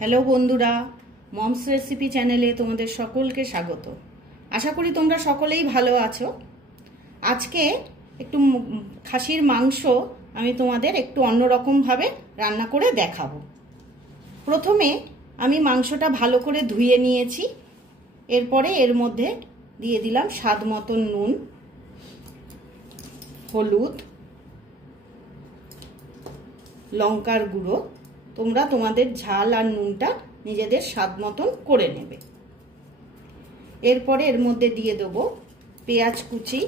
Hello বন্ধুরা, moms recipe চ্যানেলে তোমাদের সকলকে স্বাগত। আশা করি তোমরা সকলেই ভালো আছো। আজকে একটু খাসির মাংস আমি তোমাদের একটু অন্যরকমভাবে রান্না করে দেখাবো। প্রথমে আমি মাংসটা ভালো করে ধুয়ে নিয়েছি। এরপরে এর মধ্যে দিয়ে দিলাম স্বাদ মতন নুন, হলুদ, লঙ্কার গুঁড়ো। তোমরা তোমাদের ঝাল আর নুনটা নিজেদের স্বাদ মতন করে নেবে। এরপরে এর মধ্যে দিয়ে দেবো পেঁয়াজ কুচি,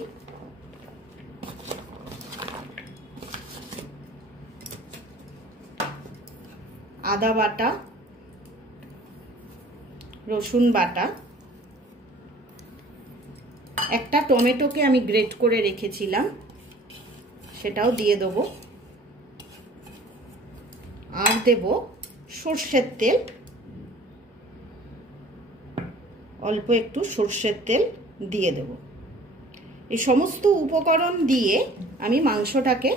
আদা বাটা, রসুন বাটা, একটা টমেটোকে আমি গ্রেট করে রেখেছিলাম সেটাও দিয়ে দেবো, আর দেব সর্ষের তেল, অল্প একটু সর্ষের তেল দিয়ে দেব। এই সমস্ত উপকরণ দিয়ে আমি মাংসটাকে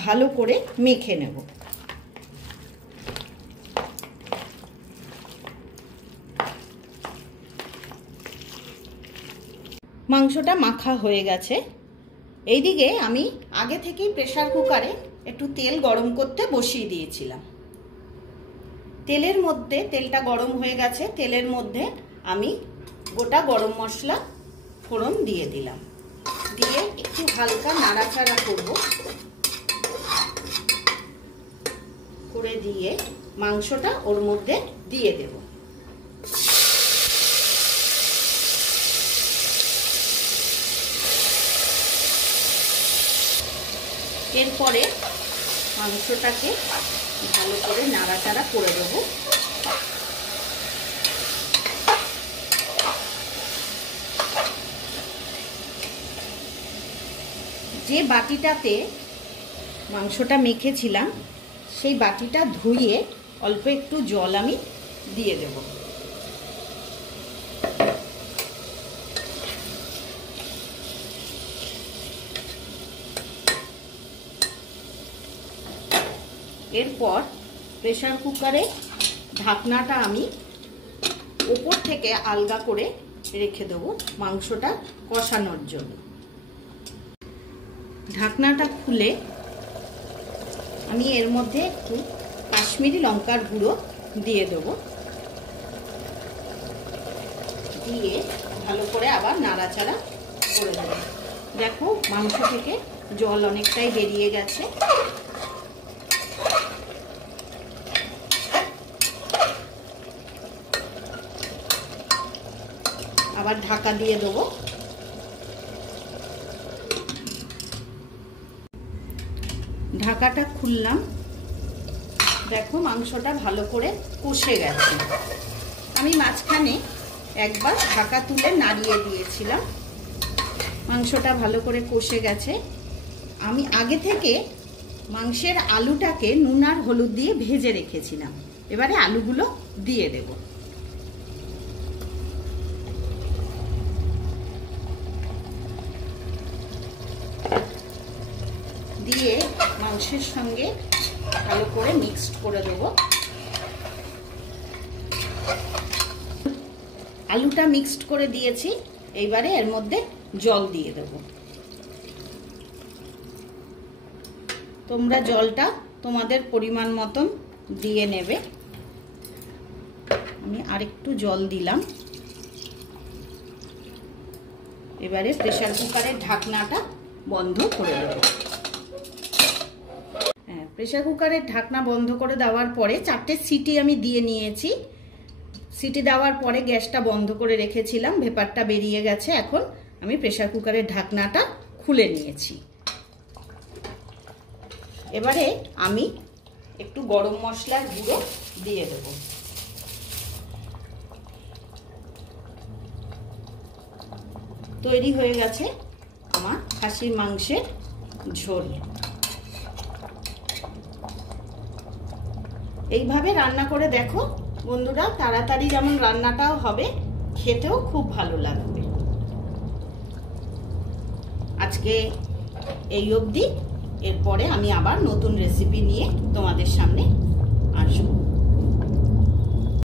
ভালো করে মেখে নেব। মাংসটা মাখা হয়ে গেছে। এইদিকে আমি আগে থেকেই প্রেসার কুকারে একটু তেল গরম করতে বসিয়ে দিয়েছিলাম। তেলটা গরম হয়ে গেছে। তেলের মধ্যে আমি গোটা গরম মশলা ফোড়ন দিয়ে দিলাম। দিয়ে একটু হালকা নাড়াচাড়া করে দিয়ে মাংসটা ওর মধ্যে দিয়ে দেব। এরপরে মাংসটাকে ভালো করে নাড়াচাড়া করে দেবো। যে বাটিটাতে মাংসটা মেখেছিলাম সেই বাটিটা ধুয়ে অল্প একটু জল আমি দিয়ে দেব। এরপর প্রেসার কুকারে ঢাকনাটা আমি উপর থেকে আলগা করে রেখে দেবো মাংসটা কষানোর জন্য। ঢাকনাটা খুলে আমি এর মধ্যে একটু কাশ্মীরি লঙ্কার গুঁড়ো দিয়ে দেব। দিয়ে ভালো করে আবার নাড়াচাড়া করে দেব। দেখো মাংস থেকে জল অনেকটাই বেরিয়ে গেছে। আবার ঢাকা দিয়ে দেবো। ঢাকাটা খুললাম। দেখো মাংসটা ভালো করে কষে গেছে। আমি মাঝখানে একবার ঢাকা তুলে নাড়িয়ে দিয়েছিলাম। মাংসটা ভালো করে কষে গেছে। আমি আগে থেকে মাংসের আলুটাকে নুন আর হলুদ দিয়ে ভেজে রেখেছিলাম। এবারে আলুগুলো দিয়ে দেব। দিয়ে মাংসের সঙ্গে ভালো করে মিক্সড করে দেব। আলুটা মিক্সড করে দিয়েছি। এইবারে এর মধ্যে জল দিয়ে দেব। তোমরা জলটা তোমাদের পরিমাণ মতন দিয়ে নেবে। আমি আরেকটু জল দিলাম। এবারে প্রেসার কুকারের ঢাকনাটা বন্ধ করে দেব। প্রেসার কুকারের ঢাকনা বন্ধ করে দেওয়ার পরে 4টে সিটি আমি দিয়ে নিয়েছি। সিটি দেওয়ার পরে গ্যাসটা বন্ধ করে রেখেছিলাম। ভেপারটা বেরিয়ে গেছে। এখন আমি প্রেসার কুকারের ঢাকনাটা খুলে নিয়েছি। এবারে আমি একটু গরম মশলার গুঁড়ো দিয়ে দেব। তৈরি হয়ে গেছে আমার খাসির মাংসের ঝোল। এইভাবে রান্না করে দেখো বন্ধুরা, তাড়াতাড়ি যেমন রান্নাটাও হবে, খেতেও খুব ভালো লাগবে। আজকে এই অবধি। এরপরে আমি আবার নতুন রেসিপি নিয়ে তোমাদের সামনে আসবো।